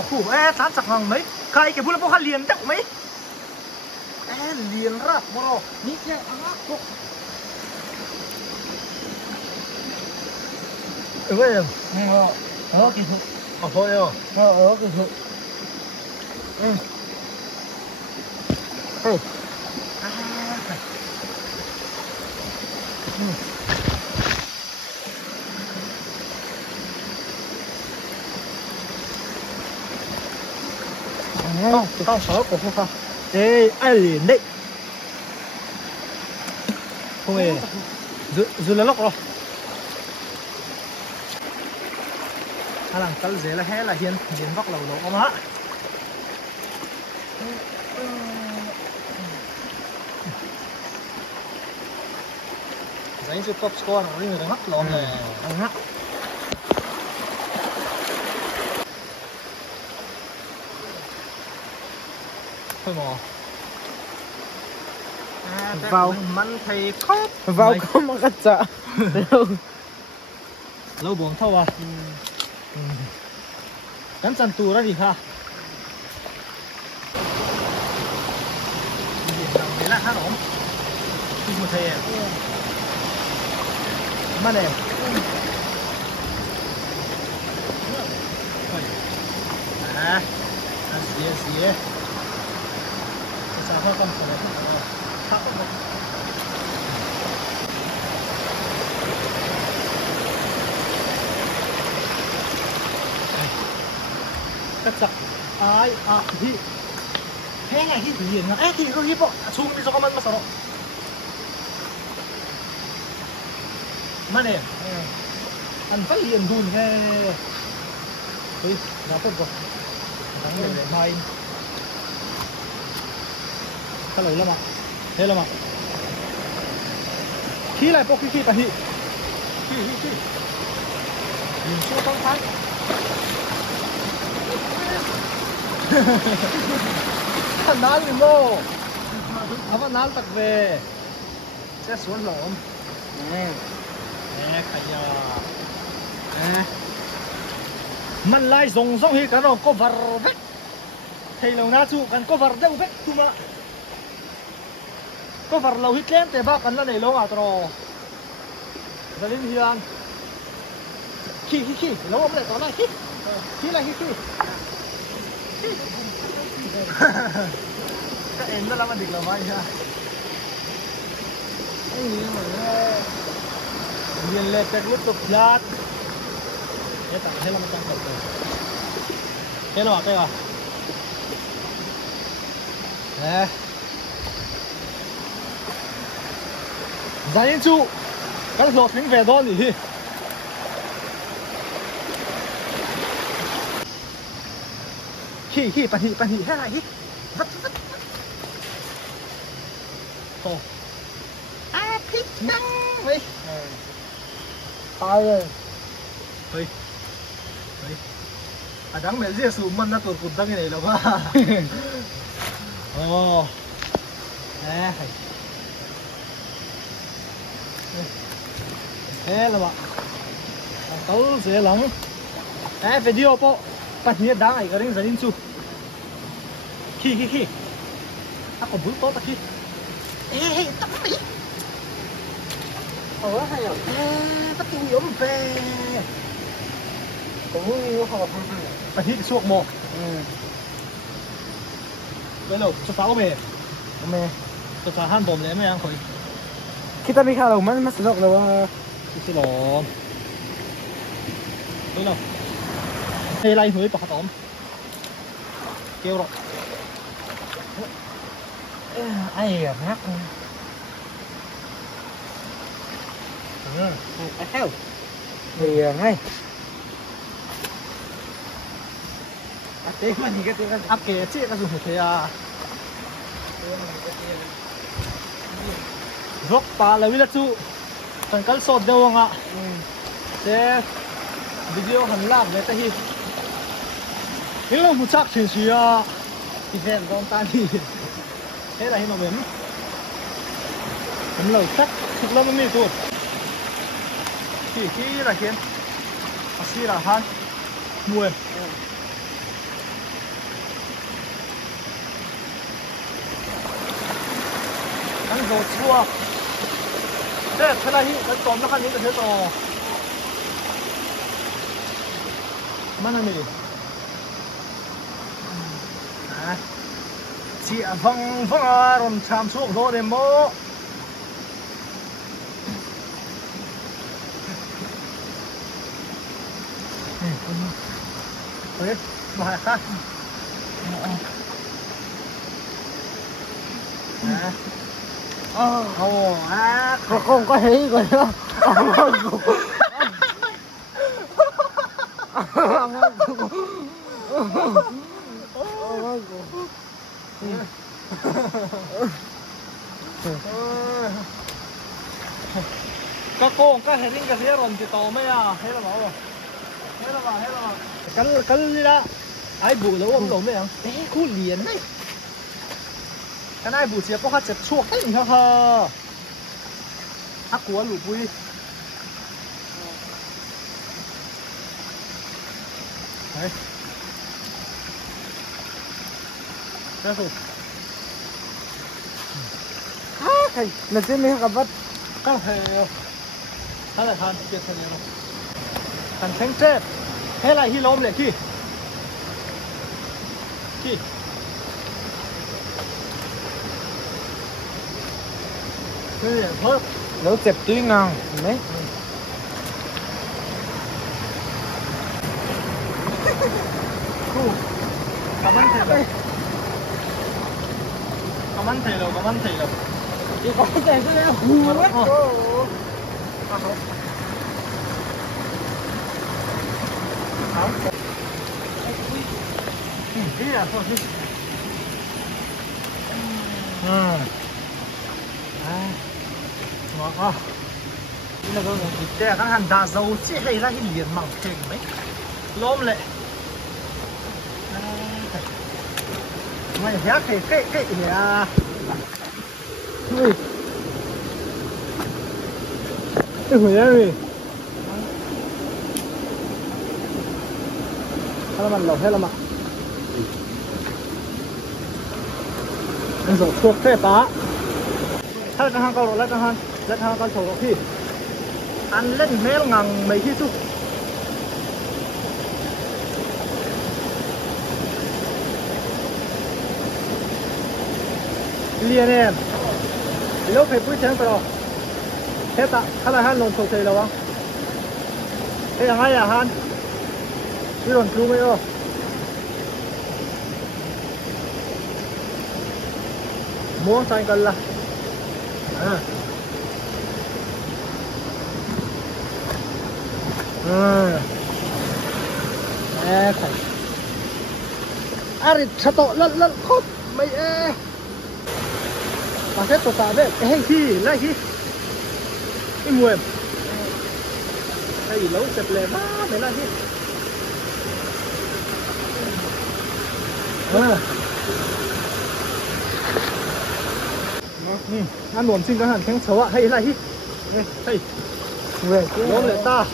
khu tán sặc hàng mấy khai cái bút là bố liền chắc mấy liền ra bố ní cái bố vậy kì thôi rồi kì không sợ của không đây ai liền đấy không hề giữ là lóc rồi hai lần cắt dễ là hết là hiền vóc lẩu lẩu mà giấy chụp score nó đi người ngắt lon này ngắt thôi mà vào mắn thầy khóc vào không mà cắt chợ lâu buồn thâu à cắn chân tù ra đi ha đấy là hát ổn một thầy mà đẹp xìa sao không phải là thắp không cắt sặc ai thì thế này thì liền là thì có hiếp bộ xuống đi cho con mà sao mà nè ăn phát liền đùn nghe ui giá tốt rồi đáng để mai cái lấy lắm ạ thế lắm ạ khí lại bộ khí phải hị nhìn xuống con thái nál liền mô ava nál tắc về sẽ xuống lộn nè khaya nè mình lại dùng hi cái nó có var vết thầy lâu na chú cần có var đâu vết tu mà có var lâu hít lên để bác cần là này lâu à tro giờ đến hiền khi lâu ông lại có này khi lại khi các em rất là địch là vậy ha liền lệ cách lúc tục lát thế tặng thế là một trăm tập rồi thế nào đây à nè giải chú cái lột tính về đó nhỉ khi bạn hỉ hết lại hít vắt ồ thích năng vậy tay rồi ơi đáng mẹ riêng sụm mình nó tuột cụt tăng cái này là ba ồ nè thế là bạn tấu dễ lắm video po bạn nhớ đáng này cái đấy dẫn chú khi aku bulu to tadi tapi hay à tapi yếm về tôi học phải hít suộc mồ bây giờ cho pháo về cho pháo han bom lấy mấy anh khơi kita mi khao man mas lok đâu xí lộn bây giờ đây lại hơi bạc tóm kêu rồi ai rác theo thì ngay thế mà nhìn cái áp kề chị ta dùng thế à rốt pa là biết chú phần cắt sốt đâu không ạ thế video hẳn làm với ta hi thế là một chắc chuyện gì à thì về con ta đi thế là khi mà bấm lời chắc thực lắm mới tuột khi là khiến xí là han mùi đồ chua thế này cái tôm nó ăn những cái thế to mana nih chị văng rồi chạm xuống rồi để mô đấy bài khác không có thấy rồi đó. các cô các hệ cái gì rồi thì tao mấy à hết rồi cái gì đó ai bù đâu ông đâu mấy à đấy khu liền đấy cái này bù chỉ có hát chặt chuột đấy nhá ha hát của lũ bùi đấy đó rồi Hey, nanti ni kabat. Kan hay là than kia thân nhau than thánh chết hay là hi lom lệ kia kia cái gì thôi Nếu chẹp túi ngang, mấy. cảm ơn thầy rồi Chỉ có cái này hù hết. Cái à thôi đi. Ngon quá. Đây là cái thịt tê các hành đá dầu chỉ hay là cái liền mỏng thèm mấy. Lôm lệ. Mày hét thì cái gì à? Cái hùi ra rồi. Hay là lẩu hay là mặn? Anh rồi thuộc thế tá. Thay cái hàng câu rồi lấy cái hàng câu thầu khi ăn lên mé ngang mấy khi chú. Liền em. Lúc phải bứt chén rồi. Hết tạ, hay là han lồn thầu thầy đâu không? Thế là ngay à han? Đi lồn cứu mấy ô. Mua xanh cần là. Thầy. Ari satu lal khot mấy Mà thế tổ tạ đấy, cái khi lại khi cái mùi hay gì lâu chập lè má mấy lại khi ăn buồn xin các hẳn khen xấu ạ hay lại khi hay về lỗ lệ ta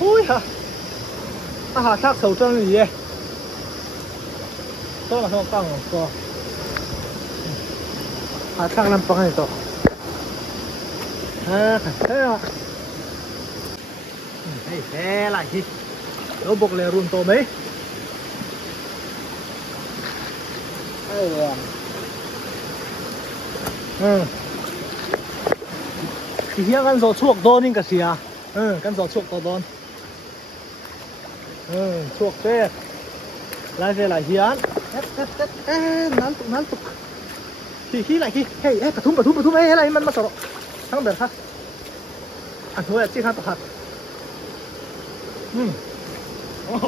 ui hả ta hạ thác xấu chân gì vậy đó là không căng rồi Atang lampang itu. Thế à thế lại khi đâu buộc lè rùn tổ mấy thì hiện con giò chuột đôn nên cả gì à con giò chuột to đôn chuột thế lại về lại hiến Nantuk. thì khi lại khi hey cả thúng ấy lại mình mà sợ thằng bèn khác anh thôi chỉ khăn tập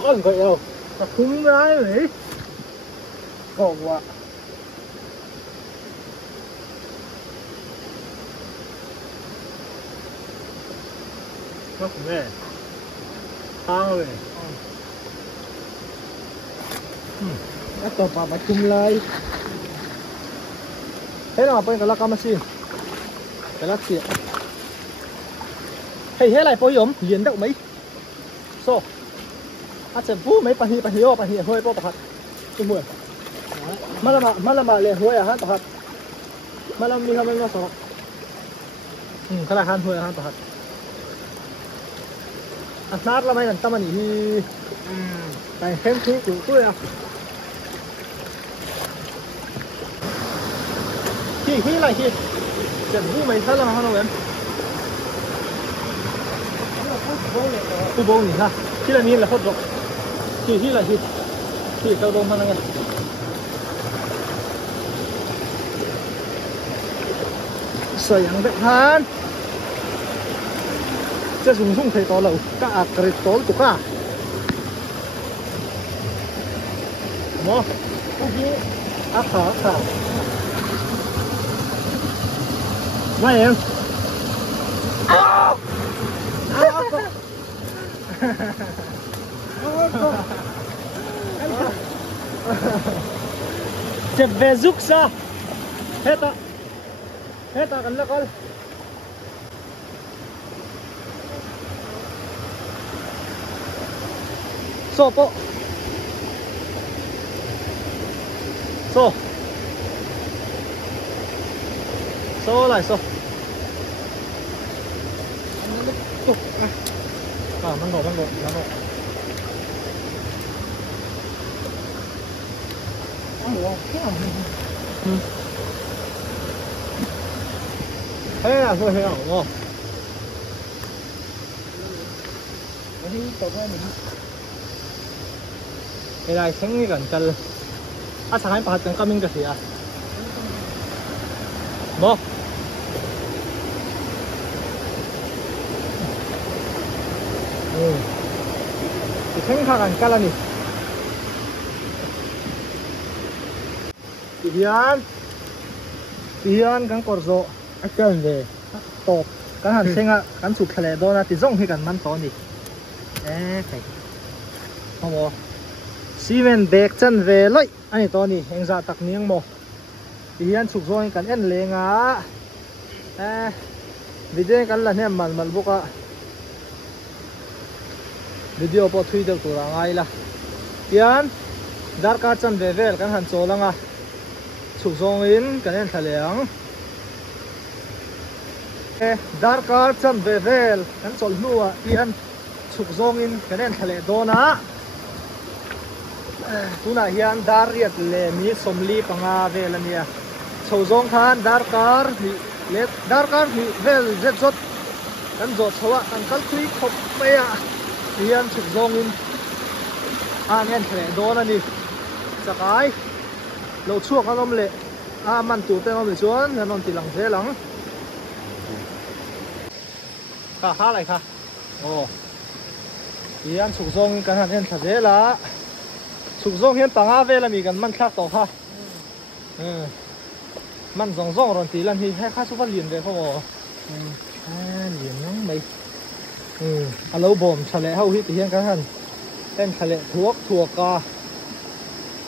Kan kau yo. cả thúng đấy đấy Kau wa. nó cũng về tao về Atau apa macam lai. thế nào bên cái lá cam xin cái lá chuyện hey thế này bôi yếm liền đậu mấy so sẽ phú mấy bà hi hơi bó bạc chung mùi mà là mà lệ hôi à hát bạc malam ni kami masuk. Kalau kan hujan kan pahat. Asnar lah main taman ini. Tại xem thứ của tôi à. Khi lại khi. Trận vũ mày thấy là nó đâu em. Khu bông nhỉ ha. Khi là nhìn là hốt rồi. Khi lại khi. Khi cao đông hơn nghe. Sợi ăn bẹt than. Chứ sung thấy to lầu. Cả cái to tụ cả. Mo. Akha. Mai em. Chụp về giúp sao? Hết à cần là con. So po. So lại so. Mang đồ. Thế là thôi hiểu không? Cái này sáng như gần chân. Sáng hai 8 tiếng coming cái gì à? Mo. 생각한 깔라니 Ian kan korzo akan de top kan han senga kan su khale do na ti zong hi kan man to ni kai mo simen bek chan ve loi ani to ni engza tak niang mo Ian su zo kan en lenga video kan la ne mal boka video po thui deuh tur angai la Ian dar ka chan ve vel kan han cholanga chuk zong in kan en thaleang dar ka chan ve vel kan chol nuwa Ian chuk zong in kan en thale dona tuna hian dar riat le mi somli panga vel ania chho zong khan dar kar mi vel jet zot kan zo chowa kan kal thui khop maya Ian chuk zong in en thale dona ni chakai lo chuak alom le man tu te om le chuan nan on ti lang the lang ha lại kha Ian chuk zong kan han en thale la chuk zong hian panga ve la mi kan man thak to ha man zong ron ti lan hi hai kha su va lien ve kho lien nang mai alo bom thale hau hi ti hian kan han en thale thuak ka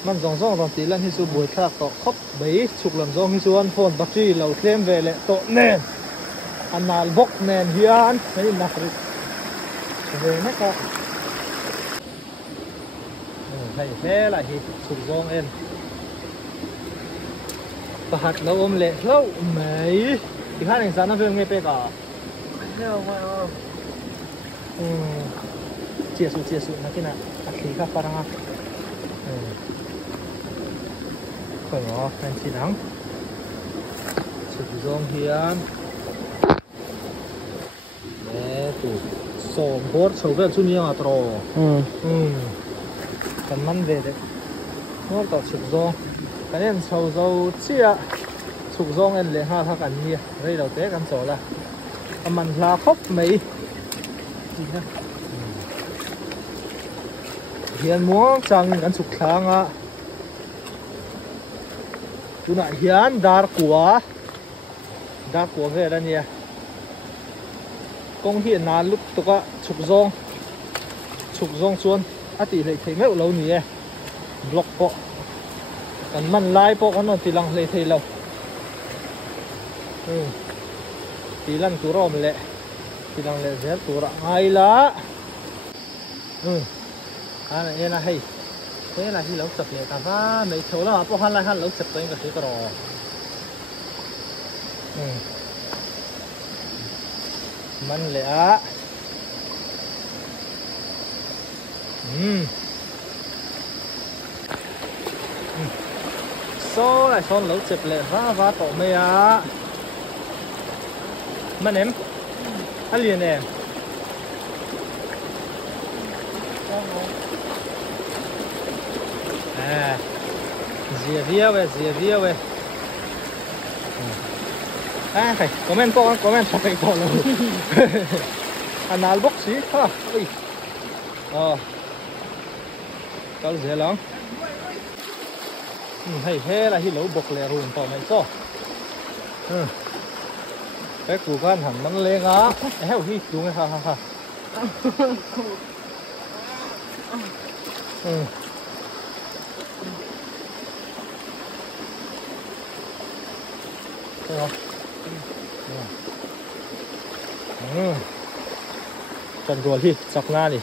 man zong ron ti lan hi su bui thak to khop bei chuk lam zong hi chuan phone battery lo tlem ve le to nen anal bok nen hian nei nakri ve na ka hay thế là hi chuk zong en pahat lo om le lo mai thì hai anh sáng nó về nghe pe cả chia sẻ nó cái nào thì các parang à phải ngó anh chị nắng chuk zong hian nè tụ sôm bớt sầu về chút nhiều à tro cần măn về đấy nó tao chuk zong cái em sầu dâu chia chuk zong en le ha thak an ni rei lo te kan so la man la khop mai hian muang chang kan chuk thanga tuna hian dar kwa ve la nia kong hian na lup toka chuk zong chuan ati le thei meu lo ni e block po kan man lai po kan on tilang le thei lo tilan turom le tilang le zer tura ngai la ana ena hei thế là hi lo sập le ta va mấy chỗ là po han lai han lo sập tới cái gì đó มันเลยอ่ะsố lại son lẩu chụp lệ vá tổ mây á mà em ăn liền em à dìa vía về à phải comment cho cái tổ luôn anh nào bốc xí ha ui có dễ lắm hay thế là hi lẩu bọc lẹ rùn tỏ mày so cái củ gan hẳn nó lên á heo hi đúng ha ha thấy không chân ruột đi chọc nga đi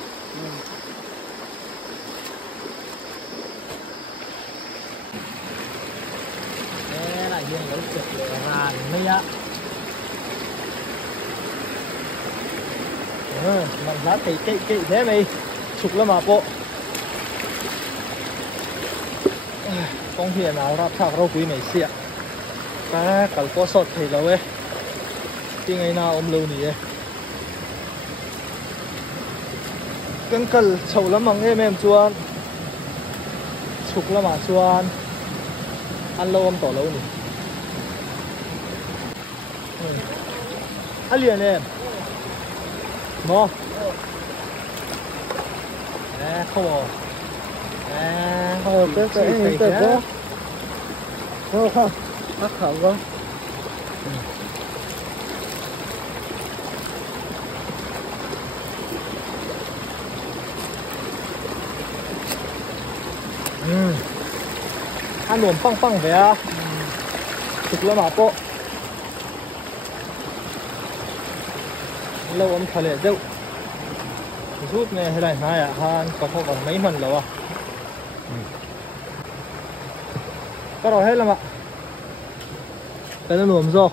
hiện lẩu chụp lệ ràn mây á làm giá thì kỵ thế mày chụp lắm mà bộ công hiện nào ra thạc rau quý mày xịa à cả có sọt thì đâu ấy thì ngày nào ông lâu nỉ cân cân chậu lắm bằng em chuan chụp lắm mà chuan ăn lâu ông tỏ lâu nỉ ăn liền em ngon à không à cái này có không mắc khẩu không ăn nổm phăng về à thực là mà bộ lâu ông thề dâu rút này hay này à han còn mấy mần rồi à có rồi hết lắm ạ cái nó luồm rồi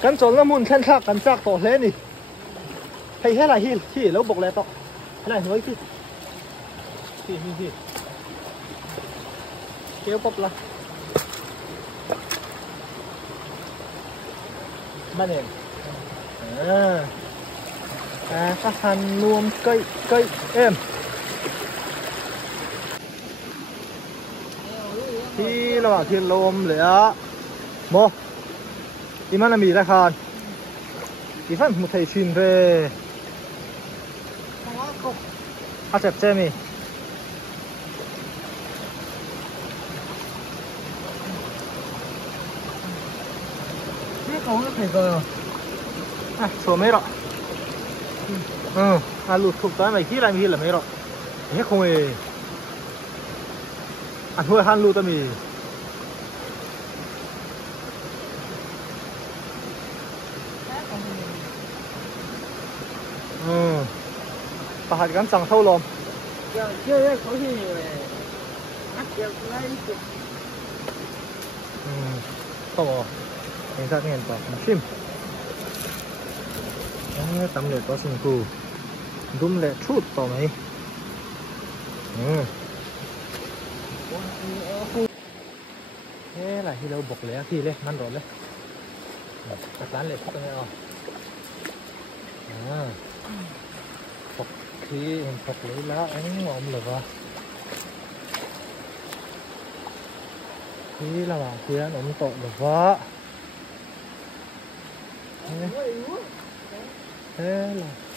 cắn trốn nó muốn khen thạc cắn chạc tổ lên đi hay hết là hi lâu bọc lẹ to này nói gì kéo bóp là mà nè các hành nuông cây em thì là bảo thiên lôm lẽ mô thì mà là mì ra khan thì phát một thầy xin về chẹp che mì có thầy rồi số mấy rồi lụt thuộc tới mày khi lại mi là mấy rồi hết không hề ăn thôi han lụt tới mì bà hạt gắn sẵn thâu lồm chưa có gì không rồi mình ra nghe tỏ phim tắm lệ có sinh cù đúng lệ chút tỏ này thế là khi đâu bọc lẽ khi lên ăn rồi đấy các tán lệ chút này bọc khi bọc lấy lá ánh ngọm là vào khi là bảo kia ống tội được vợ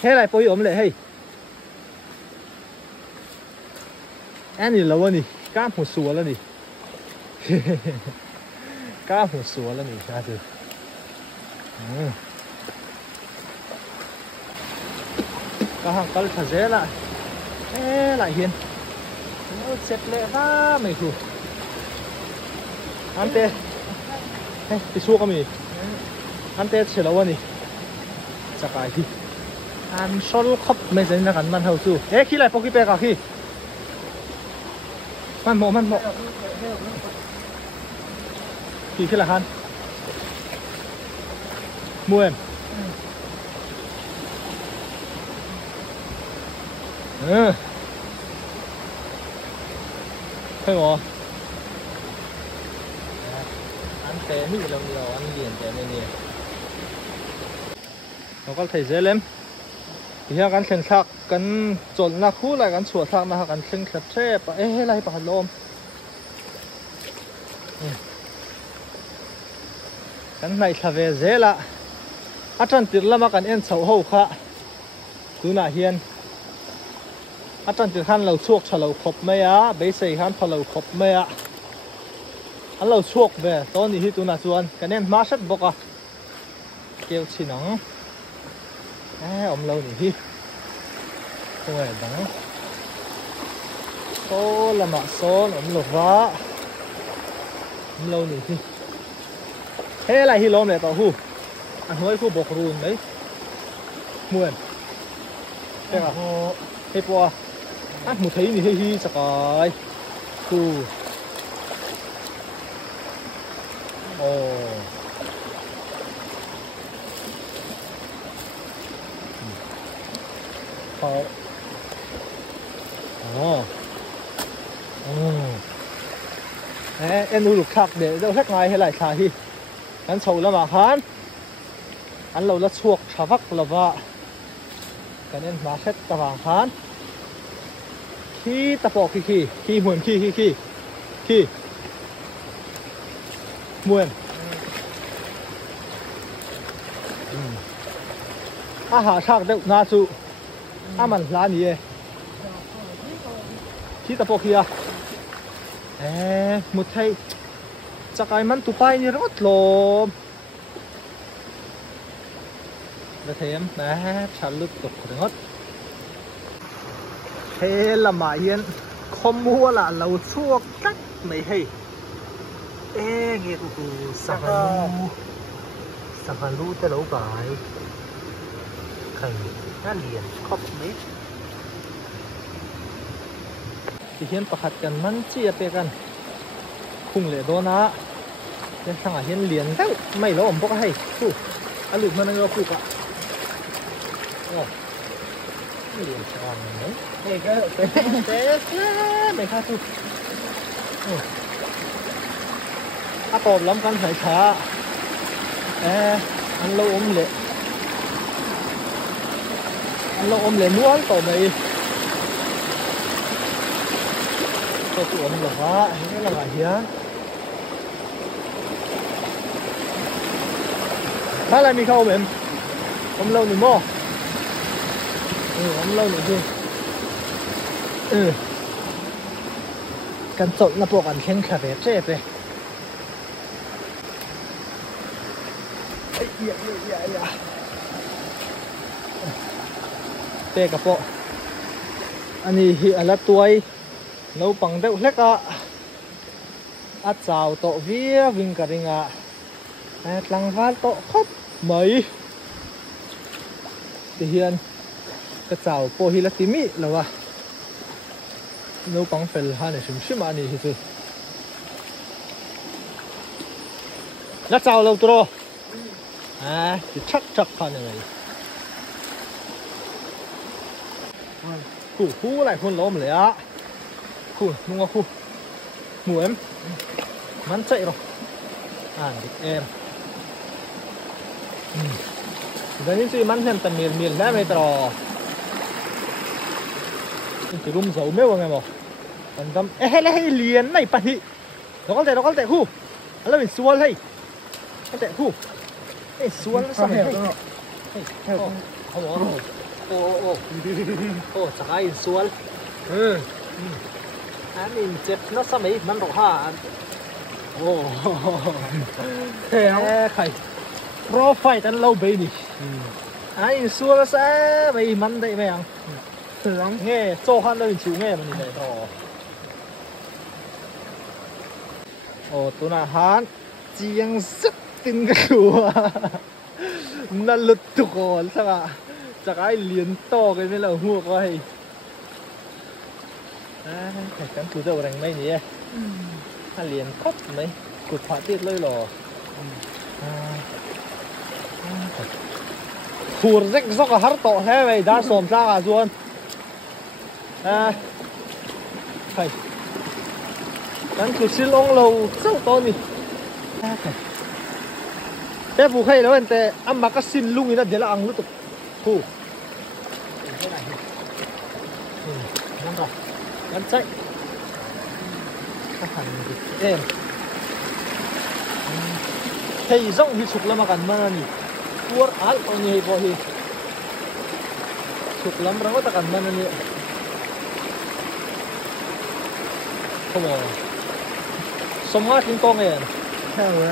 thế này bôi ốm lệ hay anh đi lâu đi cá một sủa lên đi cá một sủa lên đi ra từ cá hàng cá thật dễ lại thế lại hiền nó xếp lệ va mày khủ ăn tê hey đi xuống cái gì ăn tê chỉ lâu đi chắc cái gì ăn sôi khóc mấy giờ nó gần ăn hậu chú ê khi lại bốc cái bè cả khi มันหมขี่ขึ้นละคันมวยใช่หรออันเตะนี่เราอันเรียนแต่เนี่ยเราก็thấy dễ lắm thì hiệnกันเส้นสักกันจนนักคู่อะไรกันสวดสักนะกันเส้นแคบเทปอะไรปะฮัลโหลกันในทะเลเจละอาจารย์ติดละมากันเอ็นเสาหูค่ะดูน่าเฮียนอาจารย์ติดขันเราชวกฉลาขบไม่อะใบเสยขันพอเราขบไม่อะอันเราชวกแบบตอนนี้ที่ตัวน่าชวนกันเอ็นมาชัดบอกอะเกี่ยวชินังอมเราหนิพี่ตรงไหนดังโอ้ละมาโซนอมหลบวะอมเราหนิพี่เฮ้ยอะไรที่ล้มเลยต่อหูอันห้อยคู่บกรูนไหมเหมือนใช่ป่ะเฮ้ยปัวอ่ะหมูไทยนี่เฮ้ยสกายคู่โอ้เขาเอ็นดูลูกคักเดี๋ยวเราแค่ไงให้หลายชาฮีกันโชว์ละมาฮันอันเราละชวกชาวักละวะกันเอ็นมาเช็ดตะวางฮันขี้ตะปอกขี้เหมือนขี้เหมือนอาหารชาติเด็กน่าสู้มันร้านนี้ขี้ตะปอกขี้อะมุดไทยจะกลายมันตุไปนี่รถลมแล้วเทียมนะฉันลุกตกรถเฮละมาเย็นคมหัวละเราชั่วกักไม่ให้เงี้ยกูสักลูจะรู้ไปใครน่าเรียนครบไหมที่เห็นประคัดกันมันเจี๊ยบไปกันคุ้งเหลือโดนะยังสั่งเห็นเหรียญแล้วไม่ล้มพวกให้คู่อลุมันเราคู่อะโอ้เหรียญชอนไหมเฮ้ยก็เต๊ะไม่ค่าคู่ถ้าตอบล้ำกันสายช้าอันเราอมเหลม้วนต่อไปตัวมันหรอวะนี่ละเฮียถ้าอะไรมีเข้าเหม็นอมเล่าหนึ่งหม้ออมเล่าหนึ่งทีกันสดนะพวกกันเข่งคาเฟ่เจ๊ไปเจ๊กับพวกอันนี้เฮียละตัวnấu bằng đậu lách ạ ắt xào tổ vía vinh cả đình ạ lăng van tổ khóc mấy thì hiện cái xào po hi là tím mị là wa nấu bằng phèn ha này xím mà này thì lát xào lâu rồi thì chắc ha này củ lại khuôn lố mà lấy á khu đúng không khu mù em mắn chạy rồi được em đây những gì mắn thêm tầm miền đã mấy trò chỉ rung dấu mấy vào ngày một còn tâm hay liền này bật hị nó có thể khu nó mình xuân hay có thể khu xuân nó sao hay ô chắc ai xuânอันนี้เจ็บนักสมัยมันบอกว่าโอ้เฮ้ยใครรอไฟกันเราไปดิอันนี้สัวละซะไปมันได้ไหมยังถึงเงี้ยโซ่ขันเลยชิวเงี้ยมันนี่ได้ต่อโอ้ตัวอาหารเจียงสักติงกัวนั่นลุดทุกคนสักอะจากไอ้เลี้ยนโตกันไม่ละหัวก็ให้ กันถูเจ้าแรงไม่เนี่ยถ้าเหรียญครบไหมกุดผาติดเลยหรอถูเร็กซอกหาร์โตแท้ไปด้านสมซ่าส่วนใครกันคือซิลองเราเจ้าตัวนี้แต่ผู้ใครแล้วแต่อัมมาก็ซินลุงนี่นะเดี๋ยวละอังลุตุผู้นั่นก็นั่นใช่เอ็มเฮ้ยส่งที่สุกแล้วมากันมานี่ตัวอัลเอานี่พอที่สุกแล้วเราก็ตะกันมานี่ขโมยสมมติทิ้งกองเองใช่ไหม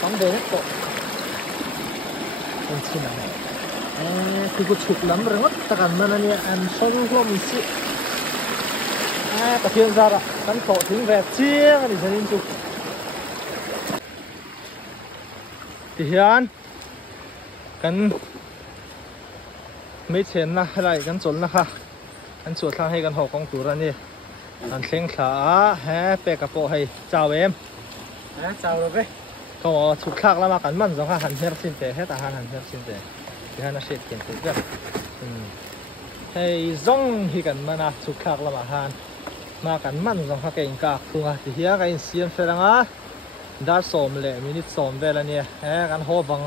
ต้องเดินให้โตเป็นชิ้นอะไรคือกูสุกแล้วเราก็ตะกันมานี่อันส่งร่วมสิแต่เพียงจะกันโตถึงแบบเชี่ยกันดิฉันจุกที่เฮียนกันไม่เช่นนะอะไรกันจนนะคะกันสวดทางให้กันหอกของตัวนี่อันเซ็งขาแฮเปกับโปให้เจ้าเอ็มเจ้าเลยก็สุกคากแล้วมากันมันสองหันเฮียร์สินเตะให้ตาหันเฮียร์สินเตะที่หันน่ะเช็ดเขียนตัวกันให้ซ่องที่กันมานะสุกคากแล้วมาหันมากันมันสองข้าเก่งกากตัวที่เฮียกันเสียงเฟรังอ่ะดาสมเลยมินิสมเวลาเนี่ยกันหัววัง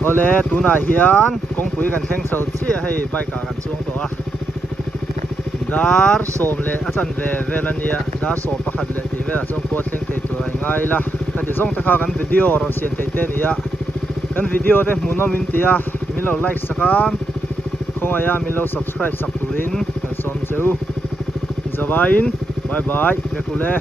โอเล่ตัวน่าเฮียนคงคุยกันเชิงเสาเชี่ยให้ใบกากันช่วงตัวดาสมเลยอาจารย์เวลาเนี่ยดาสมประคัดเลยที่เวลาช่วงโคตรเชิงตัวง่ายละถ้าจะส่งตะขากันวิดีโอเราเสียงเต้นเนี่ยกันวิดีโอเต้มุนมินเตียมิเราไลค์สักกันคงอยากมิเรา subscribe สักตัวนึงกันสมเจ้าจะไปบายบายเด็กกูเลย